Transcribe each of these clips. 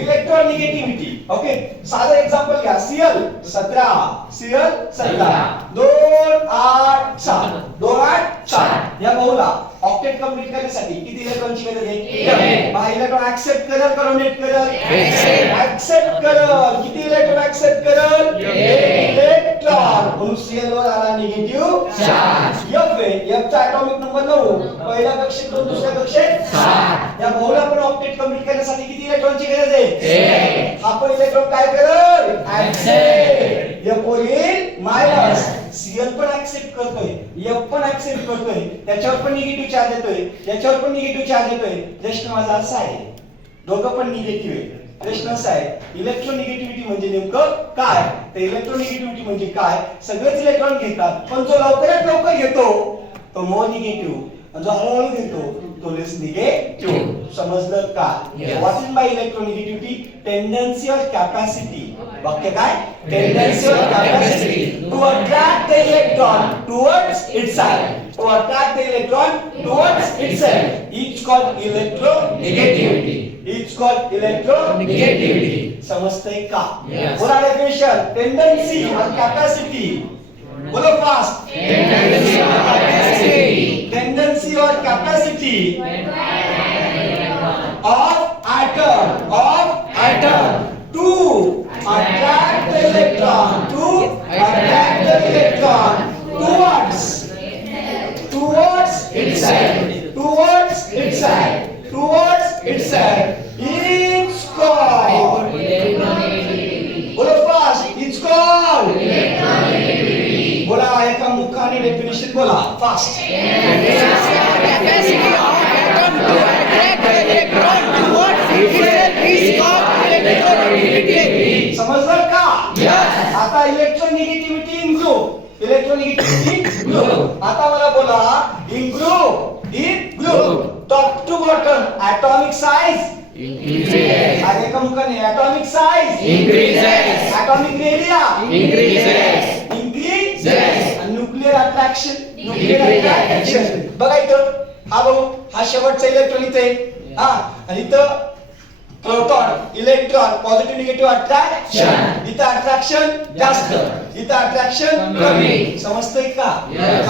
Electronegativity. Okay, साधं example घ्या. Cl 17, Cl 17, 2 8 7, 2 8 7 या बहुला ऑक्टेट कंप्लीट करण्यासाठी किती इलेक्ट्रॉनची गरज आहे? हा इलेक्ट्रॉन ऍक्सेप्ट करल का डोनेट करल? ऍक्सेप्ट करल. किती इलेक्ट्रॉन ऍक्सेप्ट करल? इलेक्ट्रॉन. म्हणून Cl वर आला निगेटिव्ह चार्ज. F आहे, F चा ऍटॉमिक नंबर 9, पहिल्या कक्षेतून दुसऱ्या कक्षेत 7. या बहुला पण ऑक्टेट कंप्लीट करण्यासाठी किती इलेक्ट्रॉनची गरज आहे? हा पण इलेक्ट्रॉन काय करल? ऍक्सेप्ट. F होईल मायनस. Cl पण ऍक्सेप्ट करतोय, F पण ऍक्सेप्ट करतोय, त्याच्यावर पण निगेटिव्ह चार्ज येतोय, याच्यावर पण निगेटिव्ह चार्ज येतोय. प्रश्न माझा असा आहे, दोघं पण निगेटिव्ह आहे. प्रश्न असा आहे, इलेक्ट्रोनिगेटिव्हिटी म्हणजे नेमकं काय? तर इलेक्ट्रोनिगेटिव्हिटी म्हणजे काय? सगळेच इलेक्ट्रॉन घेतात, पण जो लवकरात लवकर घेतो तो मोर निगेटिव्ह, आणि जो हळूहळू घेतो तो लेस निगेटिव्ह. समजलं का? What is by electronegativity? Tendency or capacity. वाक्य काय? Tendency or capacity to attract the electron towards itself. To attract the electron towards itself is called electronegativity. Is called electronegativity. समजतंय का? बोला डेफिनेशन. टेंडन्सी और capacity. बोलो fast. Tendency और capacity. Tendency और capacity of atom to attract the electron towards itself is called. बोलो fast. It's called. बोला एका मुखाने डेफिनेशन बोला फास्ट. समजलं का? आता electronegativity in group. Electronegativity group. आता मला बोला in group. In group top to bottom atomic size increases. आणि एका मुखाने atomic size increases. atomic area increases. आणि न्यूक्लिअर अट्रॅक्शन. बघा इथं हा भाऊ, हा शेवटचा इलेक्ट्रॉन इथे. हा, आणि इथं proton, electron, positive negative attraction. इथं अट्रॅक्शन जास्त, इथं अट्रॅक्शन कमी. समजतंय का?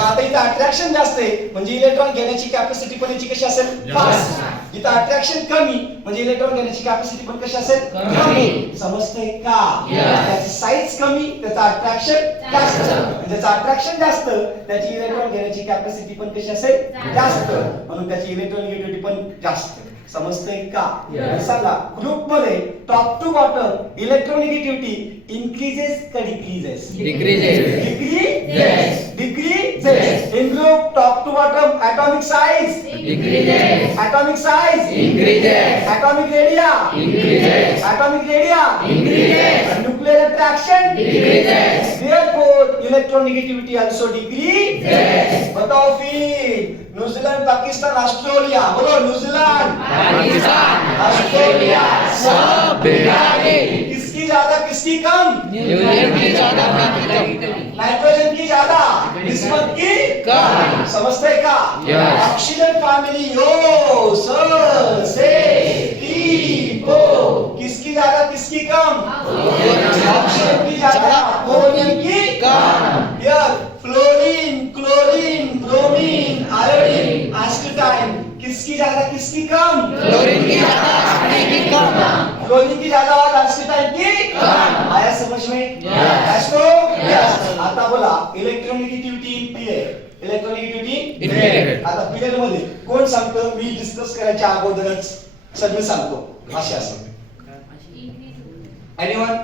आता इथं अट्रॅक्शन जास्त आहे म्हणजे इलेक्ट्रॉन घेण्याची कॅपॅसिटी पण याची कशी असेल? फास्ट. इथं अट्रॅक्शन कमी म्हणजे इलेक्ट्रॉन घेण्याची कॅपॅसिटी पण कशी असेल? कमी. समजतंय का? त्याची साईज कमी, त्याचं अट्रॅक्शन जास्त. म्हणजे त्याचं अट्रॅक्शन जास्त, त्याची इलेक्ट्रॉन घेण्याची कॅपॅसिटी पण कशी असेल? जास्त. म्हणून त्याची इलेक्ट्रोनिगेटिव्हिटी पण जास्त. समजतंय का? सांगा ग्रुप मध्ये top to bottom electronegativity increases का decreases? Decreases. In group top to bottom atomic size increases. atomic size increases. atomic area increases. atomic area increases. nuclear attraction decreases. therefore electronegativity also decreases. बताओ फिर New Zealand, Pakistan, Australia. बोलो New Zealand, Pakistan, Australia सब बिगाड़े. किसकी ज्यादा किसकी कम? New Zealand की ज्यादा, nitrogen की ज्यादा, बिस्मथ की कम. समझते का? ऑक्सीजन फैमिली यो स से टी ओ. किसकी ज्यादा किसकी कम? ऑक्सीजन की ज्यादा, ओजोन की कम. यार फ्लोरीन, क्लोरीन, ब्रोमीन, आयोडीन, एस्टाटाइन. किसकी ज्यादा किसकी कम? क्लोरीन की ज्यादा, एस्टाटाइन की कम. क्लोरीन की ज्यादा और एस्टाटाइन की कम. आया समझ में? यस. आता बोला electronegativity in period. Electronegativity in period. आता पीरियड मध्ये कोण सांगतो? मी डिस्कस करायच्या अगोदरच सगळं सांगतो. असे असं एनीवन?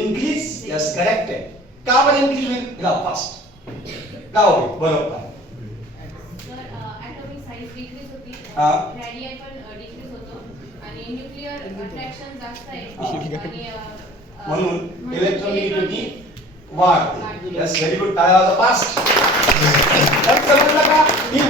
इन्क्रीज. यस, करेक्ट आहे. का बरं इन्क्रीज होईल? गा फास्ट. का होईल? बरोबर. सर ॲटॉमिक साईज डिक्रीज होती, हा. रेडियस पण डिक्रीज होतो आणि न्यूक्लिअर अट्रॅक्शन जास्त आहे आणि म्हणून इलेक्ट्रोनिगेटिव्हिटी वाढते. Yes, very good. टाळ्या वाजवा फास्ट. तर समजलं का? इन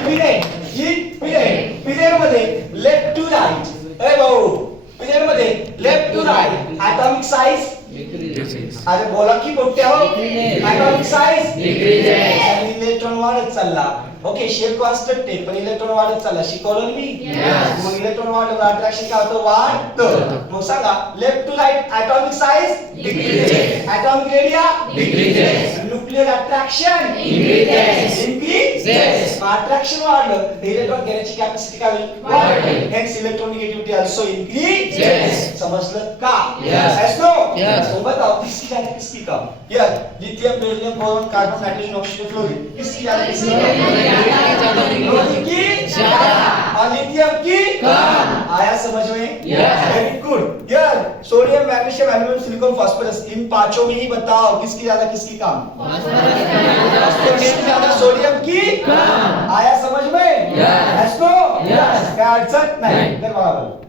पिरियड मध्ये लेफ्ट टू राईट. ए भाऊ, पिरियड मध्ये left to right atomic size decreases. अरे बोला की पोट्या हो. Atomic size decreases. आणि इलेक्ट्रॉन वाढत चालला. ओके शेप कॉन्स्टंट आहे पण इलेक्ट्रॉन वाढत चालला शिकवलं ना मी Yes. मग इलेक्ट्रॉन वाढलं अट्रॅक्शन काय होतं वाढतं मग सांगा left to right atomic size Decreases. Atomic radii Decreases. Nuclear attraction Increases. increases attraction वाढलं तर इलेक्ट्रॉन घेण्याची कॅपॅसिटी काय होईल वाढेल. Hence electronegativity also increases Yes. समजलं का Yes. yes no Yes. तो बताओ किसकी ज्यादा किसकी कम यार lithium beryllium boron carbon nitrogen oxygen fluorine किसकी ज्यादा किसकी कम फ्लोरीन की ज्यादा और लिथियम की कम आया समझ में Yes. वेरी गुड यार sodium magnesium aluminium silicon phosphorus in पांचों में ही बताओ किसकी ज्यादा किसकी कम फास्फोरस की ज्यादा सोडियम की कम आया समझ में Yes. yes no Yes. काय अडचण नाही नाही. तर बघा बरं